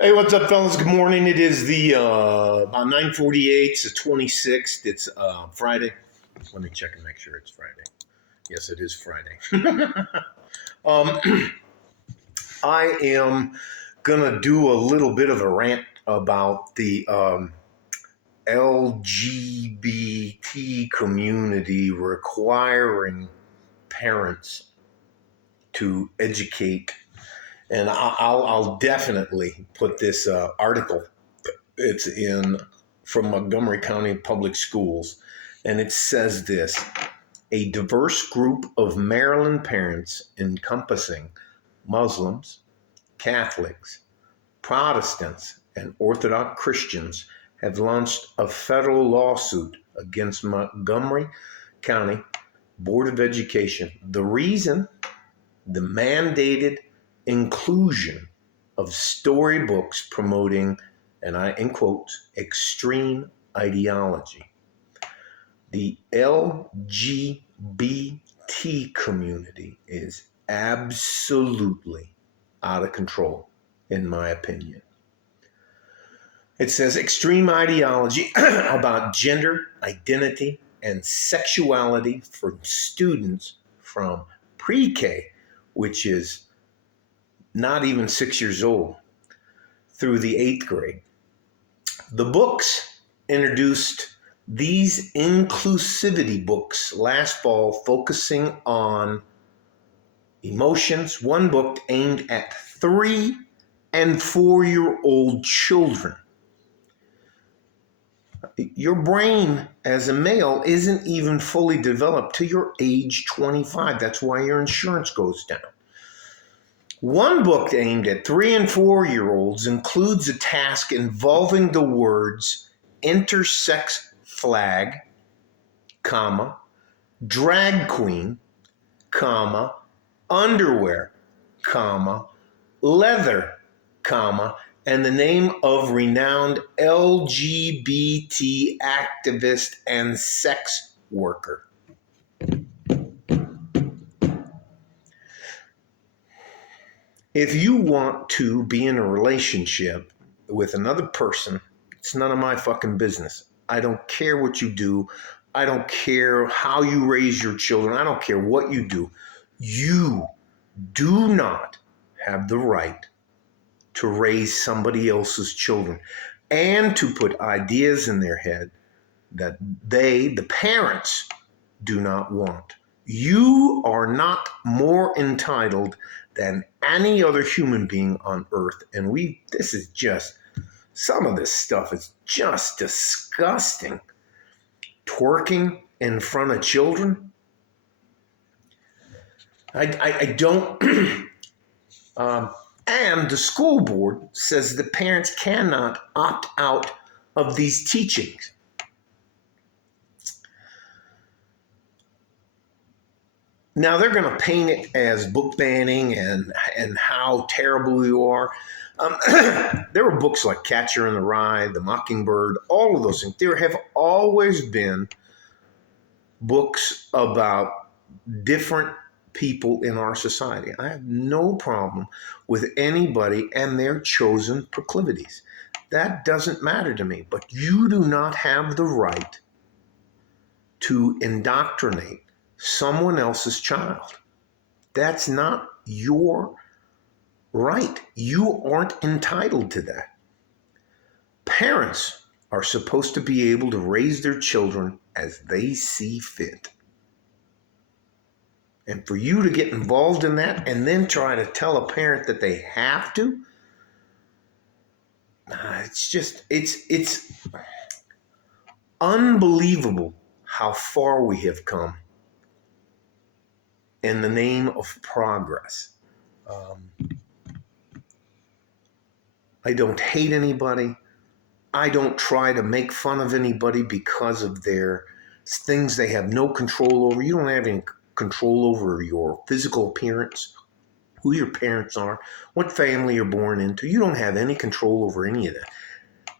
Hey, what's up, fellas? Good morning. It is the about 9:48. It's the 26th. It's Friday. Let me check and make sure it's Friday. Yes, it is Friday. um, I am gonna do a little bit of a rant about the LGBT community requiring parents to educate, and I'll definitely put this article. It's in from Montgomery County Public Schools, and it says this: a diverse group of Maryland parents encompassing Muslims, Catholics, Protestants, and Orthodox Christians have launched a federal lawsuit against Montgomery County Board of Education. The reason: the mandated inclusion of storybooks promoting, and I in quotes, extreme ideology. The LGBT community is absolutely out of control, in my opinion. It says extreme ideology about gender, identity, and sexuality for students from pre-K, which is not even 6 years old, through the 8th grade. The books introduced these inclusivity books last fall, focusing on emotions. One book aimed at 3 and 4-year-old children. Your brain as a male isn't even fully developed till you're age 25. That's why your insurance goes down. One book aimed at 3 and 4-year-olds includes a task involving the words intersex flag, comma, drag queen, comma, underwear, comma, leather, comma, and the name of renowned LGBT activist and sex worker. If you want to be in a relationship with another person, it's none of my fucking business. I don't care what you do. I don't care how you raise your children. I don't care what you do. You do not have the right to raise somebody else's children and to put ideas in their head that they, the parents, do not want. You are not more entitled than any other human being on earth. And this is just, some of this stuff is just disgusting. Twerking in front of children. I don't, and the school board says the parents cannot opt out of these teachings. Now they're going to paint it as book banning and how terrible you are. There were books like Catcher in the Rye, The Mockingbird, all of those things. There have always been books about different people in our society. I have no problem with anybody and their chosen proclivities. That doesn't matter to me. But you do not have the right to indoctrinate someone else's child. That's not your right. You aren't entitled to that. Parents are supposed to be able to raise their children as they see fit. And for you to get involved in that and then try to tell a parent that they have to, it's unbelievable how far we have come in the name of progress. I don't hate anybody. I don't try to make fun of anybody because of their things they have no control over. You don't have any control over your physical appearance, who your parents are, what family you're born into. You don't have any control over any of that.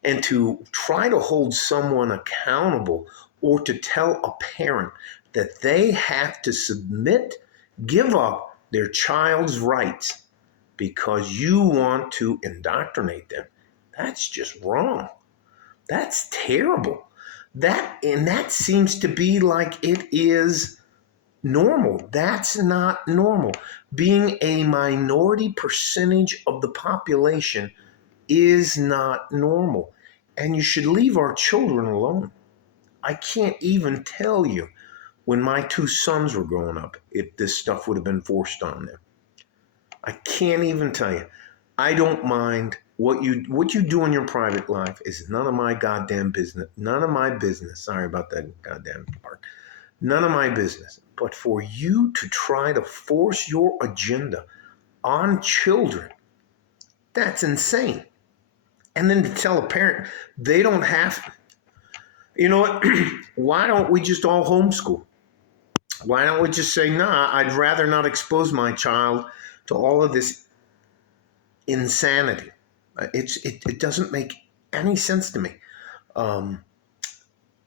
And to try to hold someone accountable or to tell a parent that they have to submit, give up their child's rights because you want to indoctrinate them. That's just wrong. That's terrible. That seems to be like it is normal. That's not normal. Being a minority percentage of the population is not normal. And you should leave our children alone. I can't even tell you when my two sons were growing up if this stuff would have been forced on them. I can't even tell you. I don't mind what you do in your private life is none of my goddamn business. None of my business. Sorry about that goddamn part. None of my business. But for you to try to force your agenda on children, that's insane. And then to tell a parent they don't have, you know what? Why don't we just all homeschool? Why don't we just say, nah, I'd rather not expose my child to all of this insanity. It doesn't make any sense to me. I'm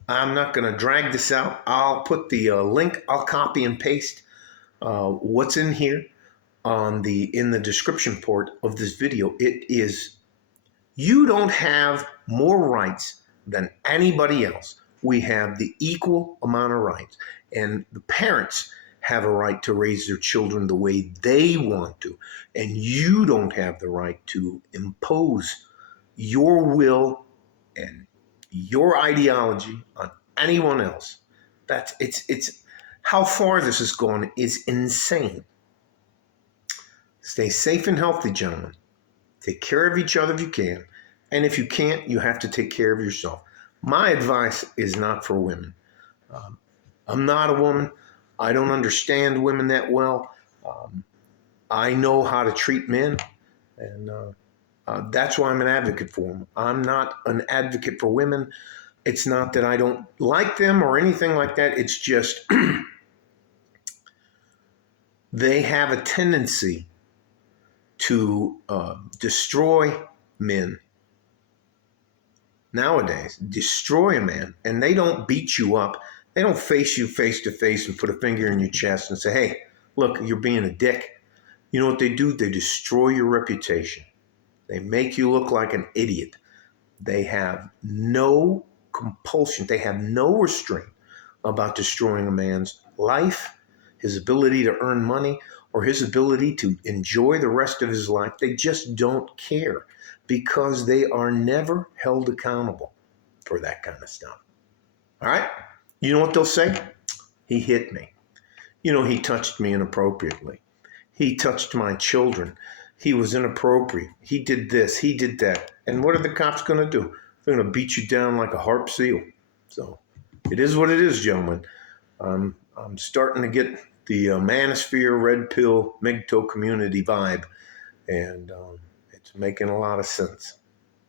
not going to drag this out. I'll put the link. I'll copy and paste what's in here in the description part of this video. It is, you don't have more rights than anybody else. We have the equal amount of rights, and the parents have a right to raise their children the way they want to, and you don't have the right to impose your will and your ideology on anyone else. It's how far this is going is insane. Stay safe and healthy, gentlemen. Take care of each other if you can, and if you can't, you have to take care of yourself. My advice is not for women. I'm not a woman. I don't understand women that well. I know how to treat men, and that's why I'm an advocate for them. I'm not an advocate for women. It's not that I don't like them or anything like that. It's just they have a tendency to destroy men nowadays, destroy a man, and they don't beat you up. They don't face you face to face and put a finger in your chest and say, hey, look, you're being a dick. You know what they do? They destroy your reputation. They make you look like an idiot. They have no compulsion. They have no restraint about destroying a man's life, his ability to earn money, or his ability to enjoy the rest of his life. They just don't care because they are never held accountable for that kind of stuff. All right? You know what they'll say? He hit me. You know, he touched me inappropriately. He touched my children. He was inappropriate. He did this. He did that. And what are the cops going to do? They're going to beat you down like a harp seal. So it is what it is, gentlemen. I'm starting to get the manosphere, red pill, MGTOW community vibe. And it's making a lot of sense.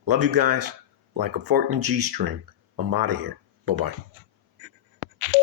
Love you guys. Like a fart in a G-string. I'm out of here. Bye-bye.